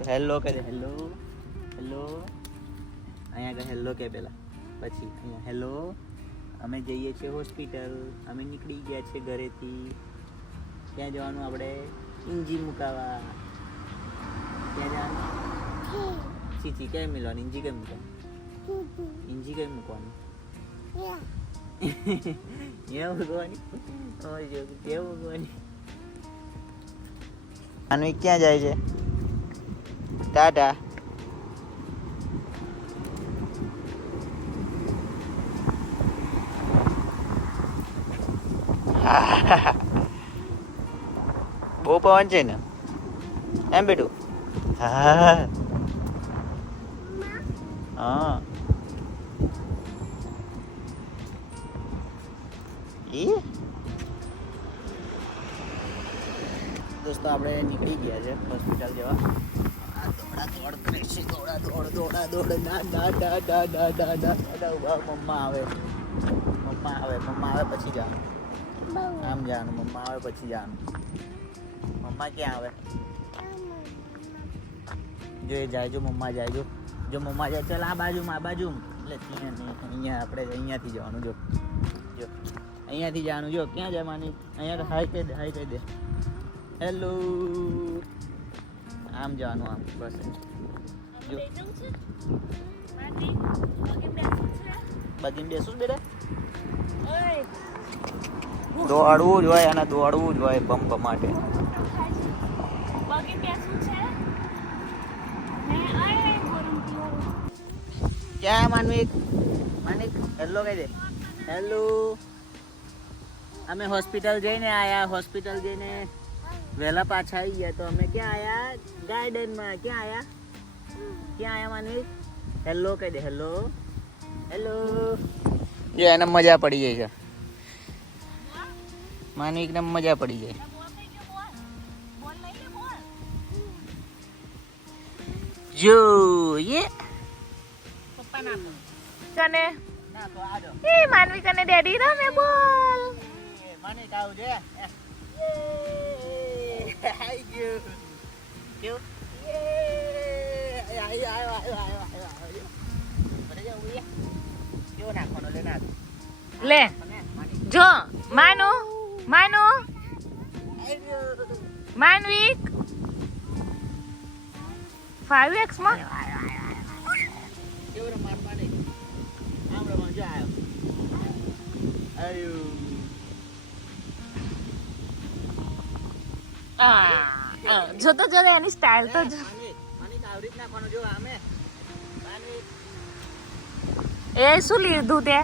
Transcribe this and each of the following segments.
Hello કે hello hello અહીંયા કે હેલો કે પેલા પછી અહીંયા હેલો અમે જઈએ છીએ હોસ્પિટલ અમે નીકળી ગયા છે ઘરેથી ક્યાં જવાનું આપણે ઇંજી મુકાવા ક્યાં જવાનું ચીચી કઈ મિલવાની ઇંજી કઈ મૂકવાની ઇંજી કઈ મૂકવાની ત્યાં મૂકવાની ત્યાં મૂકવાની અને ક્યાં જાય છે ટાટા બહુ પવન છે ને એમ બેટું હા હા દોસ્તો આપણે નીકળી ગયા છે હોસ્પિટલ જવા દોડ કરે છે દોડ ના મમ્મા આવે પછી જવાનું આમ જવાનું મમ્મા આવે પછી જવાનું મમ્મા ક્યાં આવે જો એ જાય જો મમ્મા જાય જો મમ્મા જાય ચાલ આ બાજુ એટલે ત્યાં નહીં અહીંયા આપણે અહીંયાથી જવાનું જો અહીંયાથી જવાનું જો ક્યાં જવાની અહીંયા હાઈ કહી દે હેલો આમ જવાનું આમ બસ જો બગીને બેસું બેટા દોડવું જ હોય અને દોડવું જ હોય પંપ માટે ક્યાં માનવિક હેલો કહી દે હેલો અમે હોસ્પિટલ જઈને વહેલા પાછા આવી ગયા તો અમે ક્યાં આયા ગાર્ડનમાં ક્યાં આયા માનવિક હેલો કહી દે હેલો એને મજા પડી જાય છે માનવિક ને મજા પડી જાય જો ये કને એ માનવી કને ડેડી રમે બોલ માનવિક આવ જે આઈ ગયો કેવું કેવો નાખવાનો લે જો માનુ માનવિક 5x માં કેવું રમાન માનવિક આમ રમાન જો આયો જો તો જો એની સ્ટાઇલ તો જો માનવિક આવરી નાખવાનો જો આમે માનવિક એ શું લીધું તે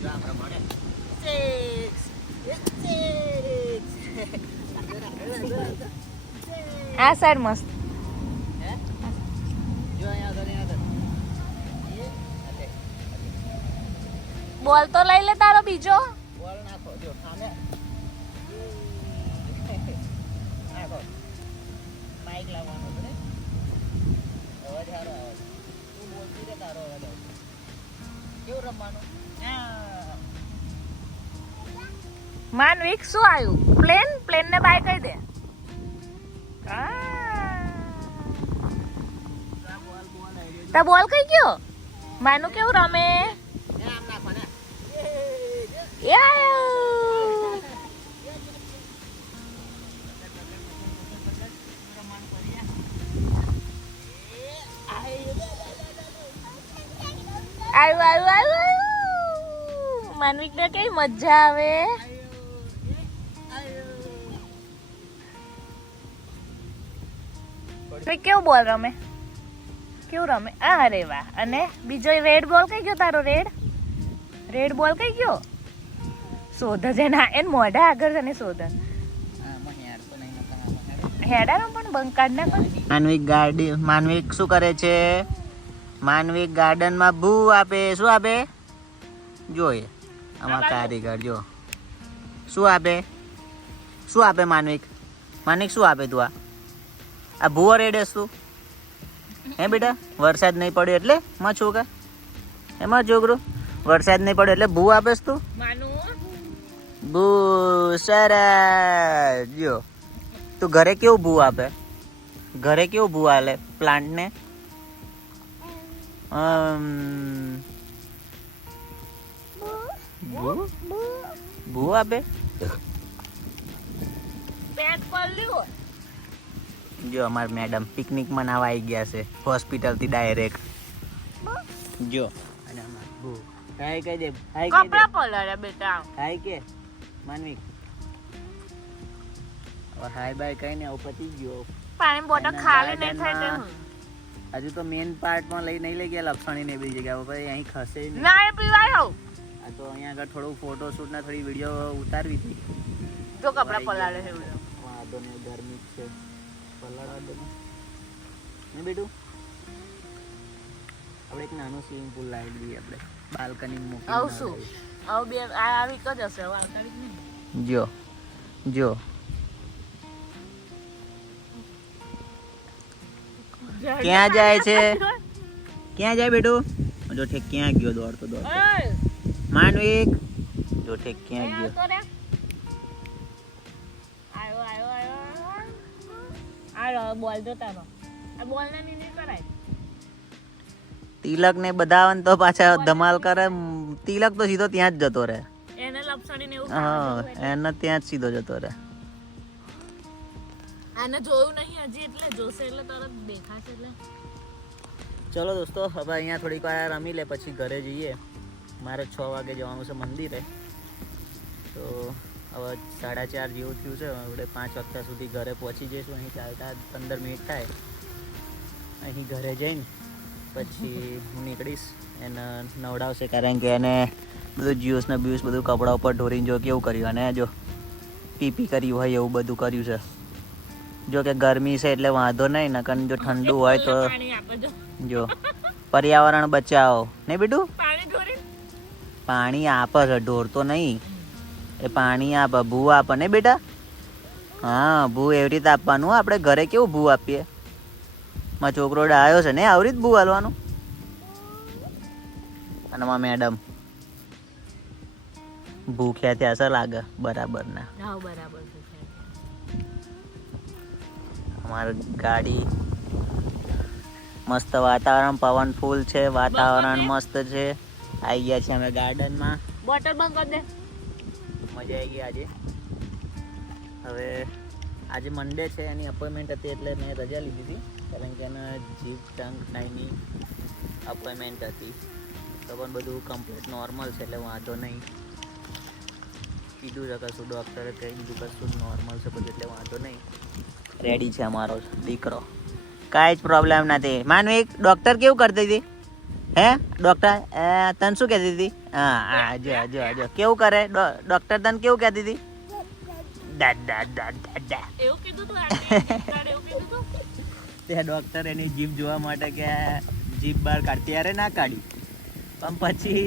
જો આમ રમાડે 6 આ સાઈડ મસ્ત જો અહીંયા બોલ તો લઈ લે તારો બીજો બોલ નાખો જો સામે નાખો માઈક લાવવાનો છે ને અવાજ સારો આવે તું બોલતી રે તારો અવાજ આવે કેવું રમવાનું માનવિક શું આવ્યું પ્લેન ને બાય કહી દે તા બોલ કઈ ગયો માનુ કેવું રમે આમ નાખો ને એ આવ્યો. આવ્યું માનવિક ને કઈ મજા આવે કેવું બોલ રમે અરે વાહ અને બીજો રેડ બોલ કઈ ગયો તારો રેડ બોલ કઈ ગયો શોધ છે ના એન મોઢા આગળ છે ને શોધ હેડાનો પણ બંકાડ ના પણ માનવિક શું કરે છે માનવિક ગાર્ડન માં ભૂ આપે શું આપે જોઈએ આમાં કારીગર જો શું આપે માનવિક શું આપે તું આ ભૂવો રેડેસ તું હે બેટા વરસાદ નહીં પડ્યો એટલે માં છું કે એમાં છોકરો વરસાદ નહીં પડ્યો એટલે ભૂ આપેસ તું માનુ ભૂ સરસ જો તું ઘરે કેવું ભૂ આપે? ઘરે કેવું ભૂ આલે પ્લાન્ટને? ભૂ ભૂ આપે? જો અમાર મેડમ પિકનિક મનાવવા આવી ગયા છે હોસ્પિટલ થી ડાયરેક્ટ. જો અને અમાર ભૂ હાય કહી દે, હાય કહી દે. કપડા પલાળ્યા બેટા. હાય કે માનવી. હવે હાય બાય કઈ ને આવું પતી ગયો. પાણી બોટલ ખાલી નહીં થાય તે હું. હજુ તો મેઇન પાર્ટમાં નહીં લઈ ગયા લપસણી ને બધી જગ્યા પર અહીં ખસે નહીં. ના એ પીવાયો. આ તો અહીંયા આગળ થોડું ફોટોશૂટ ના થોડી વિડીયો ઉતારવી હતી. જો કપડા પલાળે છે એવું. વાંધો નહીં, ગરમી જ છે, પલાળવા દે ને બેટું. આપણે એક નાનું સ્વિમિંગ પુલ લાવી દઈએ આપણે બાલ્કની મૂકી. આવશું આવ બે આ વીક જ હશે વાળકાવી નહીં. જો જો ક્યાં જાય છે? ક્યાં જાય બેટું? જો ઠેક ક્યાં ગયો દોડતો દોડતો. માનવિક જો ઠેક ક્યાં ગયો. આયો બોલ જો તારો. આ બોલ ને નહીં કરાય. તિલક ને બધા તો પાછા ધમાલ કરે. તિલક તો સીધો ત્યાં જ જતો રહે. એને લપસણી ને એવું. હા એને ત્યાં જ સીધો જતો રહે. આને જોયું નહીં હજી એટલે જોશે એટલે તરત દેખાશે એટલે. ચલો દોસ્તો હવે અહીંયા થોડીક વાર રમી લે પછી ઘરે જઈએ. મારે 6 વાગે જવાનું છે મંદિરે. તો હવે 4:30 જેવું થયું છે. આપણે 5 વાગ્યા સુધી ઘરે પહોંચી જઈશું. અહીં ચાલતા 15 મિનિટ થાય. અહીં ઘરે જઈને પછી હું નીકળીશ. એને નવડાવશે કારણ કે એને બધું જ્યુસ ને બ્યુસ બધું કપડા ઉપર ઢોરીને જો કેવું કર્યું. અને જો પીપી કર્યું હોય એવું બધું કર્યું છે. જો કે ગરમી છે એટલે વાંધો નહીં, નકર જો ઠંડુ હોય તો જો પર્યાવરણ બચાવો નહીં બેટું. પાણી આપે છે, ઢોરતો નહીં. એ પાણી આપે, ભૂ આપે ને બેટા. હા ભૂ એવી રીતે આપવાનું. આપણે ઘરે કેવું ભૂ આપીએ. મારો છોકરો ડાયો છે ને આવી રીતે ભૂ હાલવાનું. અને માં મેડમ ભૂખ્યા ત્યાં છે લાગે બરાબર ના. બરાબર. અમારી ગાડી મસ્ત વાતાવરણ, પવન ફૂલ છે, વાતાવરણ મસ્ત છે. આવી ગયા છે અમે ગાર્ડનમાં. બોટલ બંધ કરી દે. મજા આવી ગઈ આજે. હવે આજે મંડે છે, એની અપોઇન્ટમેન્ટ હતી એટલે મેં રજા લીધી હતી કારણ કે એના જીભ ટંગ નાઈની અપોઇન્ટમેન્ટ હતી. તો પણ બધું કમ્પ્લીટ નોર્મલ છે એટલે વાંધો નહીં. કીધું છે કશું ડૉક્ટરે કહી દીધું કશું નોર્મલ છે બધું એટલે વાંધો નહીં. રેડી છે અમારો દીકરો, કાંઈ જ પ્રોબ્લેમ નથી. માનવિક ડૉક્ટર કેવું કરતી હતી? હે ડૉક્ટર તને શું કહેતી હતી? હા હા જો જો જો કેવું કરે ડૉક્ટર તને કેવું કહેતી હતી? દાદા દાદા દા એવું કીધું તું. તે ડૉક્ટર એની જીભ જોવા માટે કે જીભ બહાર કાઢતી યારે ના કાઢી, પણ પછી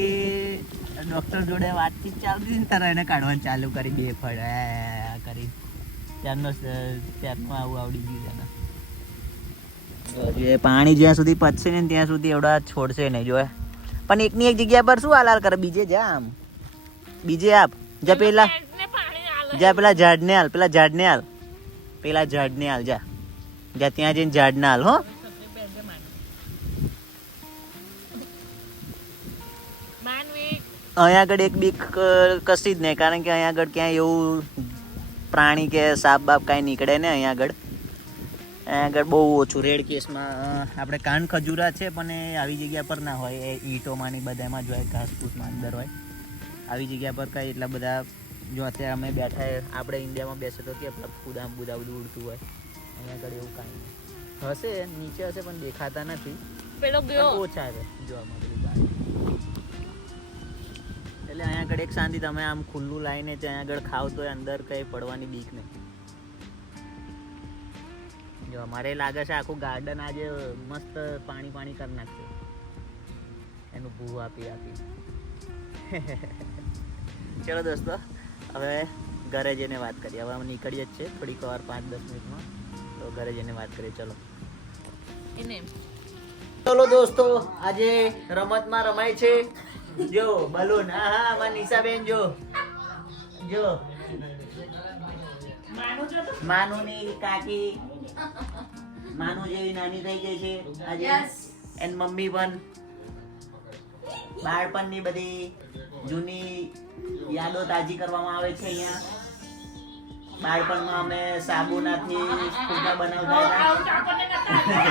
ડૉક્ટર જોડે વાતચીત ચાલતી ને તારા એને કાઢવાનું ચાલુ કરી બે ફળ કરી. ત્યારનું આવું આવડી ગયું છે. પાણી જ્યાં સુધી પચશે ને ત્યાં સુધી એવડા છોડશે નહીં જોએ. પણ એકની એક જગ્યા પર શું હાલ કરે, બીજે જા આમ બીજે આપ જા. પેલા જા પેલા ઝાડને હાલ, પેલા ઝાડને હાલ, પેલા ઝાડને હાલ જા. જા ત્યાં જઈને ઝાડને હાલ. હો અહીંયા આગળ એક બીક કશી જ નહીં કારણ કે અહીંયા આગળ ક્યાંય એવું પ્રાણી કે સાપ બાપ કાંઈ નીકળે ને. અહીંયા આગળ બહુ ઓછું. રેડ કેસમાં આપણે કાન ખજૂરા છે પણ એ આવી જગ્યા પર ના હોય. એ ઈંટોમાંની બધામાં જ હોય, ઘાસ ફૂસમાં અંદર હોય. આવી જગ્યા પર કાંઈ એટલા બધા જો અત્યારે અમે બેઠા આપણે ઇન્ડિયામાં બેસે તો કે ખુદા બુદા બધું ઉડતું હોય. અહીંયા આગળ એવું કાંઈ નહીં. હશે નીચે હશે પણ દેખાતા નથી. પેલો ગયો ઓછા છે જોવામાં બધું ગાડી. એટલે અહીંયા આગળ એક શાંતિ. તમે આમ ખુલ્લું લાવીને ત્યાં આગળ ખાવ તો અંદર કંઈ પડવાની બીક નહીં. જો અમારે લાગે છે આખું ગાર્ડન આજે મસ્ત પાણી પાણી કરી નાખશે એનું ભૂ આપી આપી. ચલો દોસ્તો હવે ઘરે જઈને વાત કરીએ. હવે અમે નીકળીએ જ છે થોડીક વાર 5-10 મિનિટમાં. તો ઘરે જઈને વાત કરીએ. ચલો ચલો દોસ્તો આજે રમતમાં રમાય છે. જો બલૂન. હા હા અમારી નિશાબેન જો જો માનુની કાકી માનુ જેવી નાની થઈ ગઈ છે આજે એન મમ્મી પણ બાળપણની બધી જૂની યાદો તાજી કરવામાં આવે છે અહીંયા બાળપણમાં અમે સાબુનાથી ફુગ્ગા બનાવતા હતા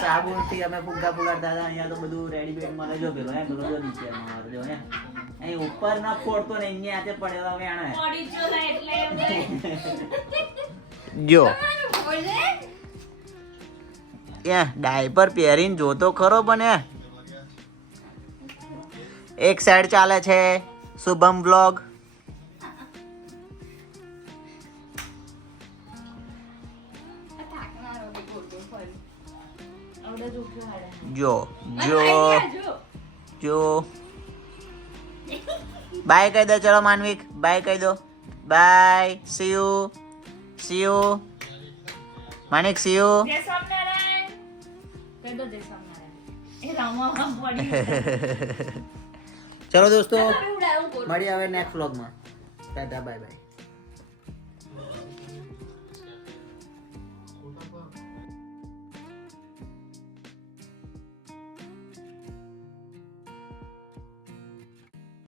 સાબુનથી અમે ફુગ્ગા ફુગાડતા હતા અહીંયા તો બધું રેડીમેડ મળે જો પેલો હે પેલો જો નીચે મારો જો હે અહીં ઉપર ના ફોડતો ને અહીંયા હાથે પડેલો હવે આણે જો ડાયપર પહેરીને જોતો ખરો પણ એક સાઈડ ચાલે છે શુભમ વ્લોગ જો જો જો બાય કહી દો ચલો માનવિક બાય કહી દો bye see you Manik see you ચલો દોસ્તો મળીએ હવે નેક્સ્ટ વ્લોગમાં ટાટા બાય બાય